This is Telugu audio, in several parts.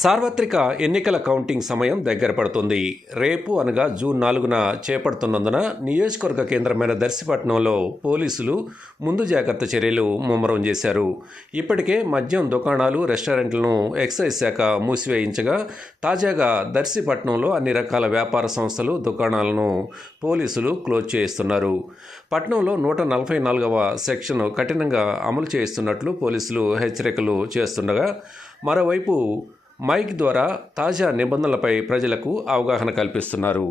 సార్వత్రిక ఎన్నికల కౌంటింగ్ సమయం దగ్గర పడుతుంది. రేపు అనగా జూన్ నాలుగున చేపడుతున్నందున నియోజకవర్గ కేంద్రమైన దర్శిపట్నంలో పోలీసులు ముందు జాగ్రత్త చర్యలు ముమ్మరం చేశారు. ఇప్పటికే మద్యం దుకాణాలు రెస్టారెంట్లను ఎక్సైజ్ శాఖ మూసివేయించగా తాజాగా దర్శిపట్నంలో అన్ని రకాల వ్యాపార సంస్థలు దుకాణాలను పోలీసులు క్లోజ్ చేయిస్తున్నారు. పట్నంలో నూట నలభై నాలుగవ సెక్షన్ కఠినంగా అమలు చేస్తున్నట్లు పోలీసులు హెచ్చరికలు చేస్తుండగా మరోవైపు మైక్ ద్వారా తాజా నిబంధనలపై ప్రజలకు అవగాహన కల్పిస్తున్నారు.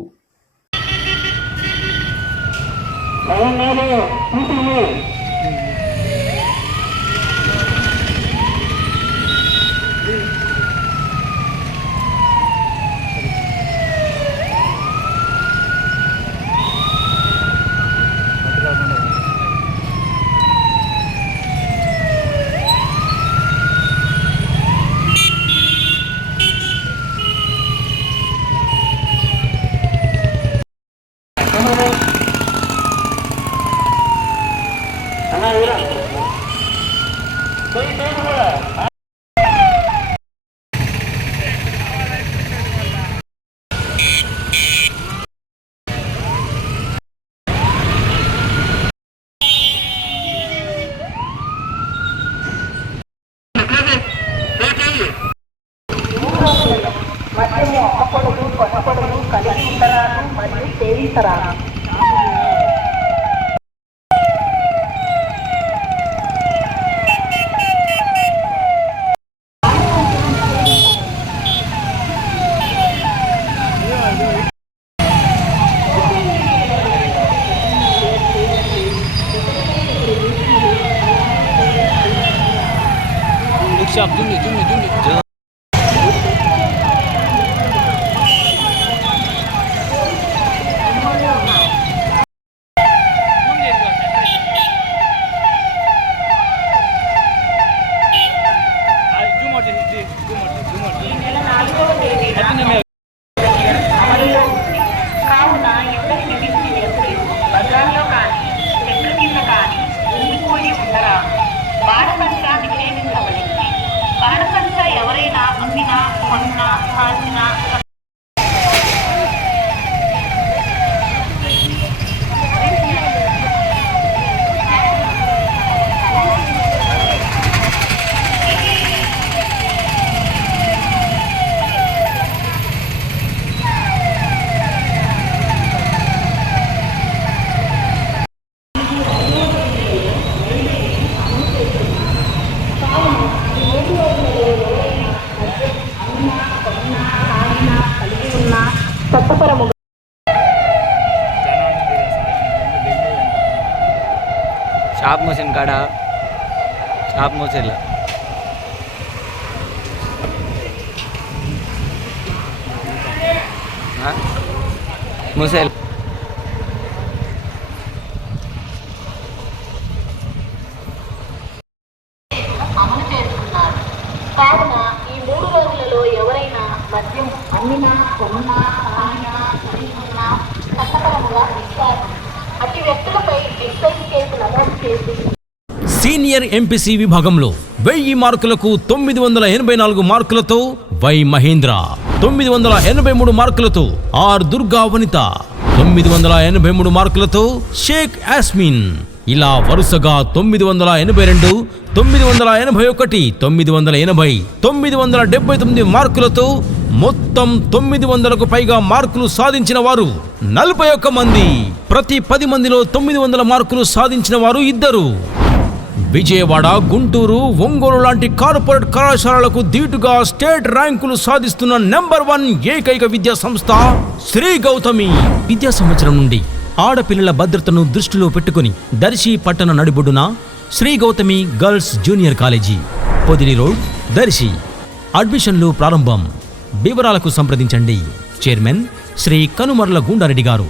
కొనకూడదు ఈ నెల మరియు అమలులో ఉంది కావున ఇద్దరు నిమిత్తి వ్యక్తులు బజార్లో కానీ చెట్ల కింద కానీ ఉండిపోయి ఉండరా బాణసంచ నిషేధించబడింది బాణసంచ ఎవరైనా అమ్మినా కొన్నా కాల్చినా కలిగి ఉన్న చట్టపరముగా షాప్ మూసిన కాడ షాప్ మూసేలా మూసేలా అమలు చేస్తున్నారు కావున ఈ మూడు రోజులలో ఎవరైనా మద్యం అమ్మినా కొన్నా తాగినా కాడ. ఉన్నా చట్టపరముగా ఇస్తారు అట్టి వ్యక్తులపై ఎక్సైజ్ కేసు నమోదు సీనియర్ ఎంపీసీ విభాగంలో వెయ్యి మార్కులకు తొమ్మిది వందల ఎనభై నాలుగు మార్కులతో వై మహేంద్ర తొమ్మిది వందల ఎనభై మూడు మార్కులతో ఆర్ దుర్గా వనిత తొమ్మిది వందల ఎనభై మూడు మార్కులతో షేక్ యాస్మిన్ ఇలా వరుసగా తొమ్మిది వందల ఎనభై రెండు తొమ్మిది వందల ఎనభై ఒకటి తొమ్మిది వందల ఎనభై తొమ్మిది వందల డెబ్బై తొమ్మిది మార్కులతో మొత్తం తొమ్మిది వందలకు పైగా మార్కులు సాధించిన వారు నలభై ఒక్క మంది. ప్రతి పది మందిలో తొమ్మిది వందల మార్కులు సాధించిన వారు ఇద్దరు. విజయవాడ గుంటూరు ఒంగోలు లాంటి కార్పొరేట్ కళాశాలలకు ధీటుగా స్టేట్ ర్యాంకులు సాధిస్తున్న నెంబర్ వన్ ఏకైక విద్యా సంస్థ శ్రీ గౌతమి. విద్యా సంవత్సరం నుండి ఆడపిల్లల భద్రతను దృష్టిలో పెట్టుకుని దర్శి పట్టణ నడిబొడ్డున Shri Gautami girls junior college. Podili road Darsi. అడ్మిషన్లు ప్రారంభం. వివరాలకు సంప్రదించండి. చైర్మన్ శ్రీ కనుమర్ల గుండారెడ్డి గారు.